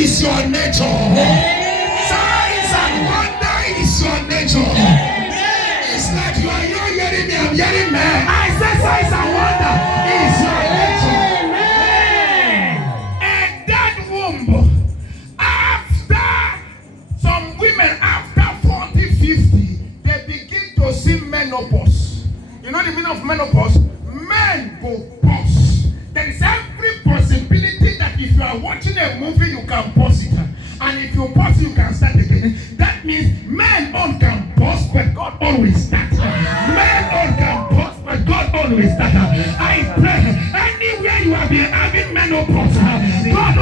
is your nature. Signs and wonder is your nature. It's like you are not hearing me, I'm hearing me. I said signs and wonder is your nature. And that womb, after some women, after 40, 50, they begin to see menopause. You know the meaning of menopause? Men go pause. There is every possibility that if you are watching a movie, you can pause it. And if you pause, you can start again. That means men on can pause, but God always starts. Men on can pause, but God always starts. I pray anywhere you have been having menopause, God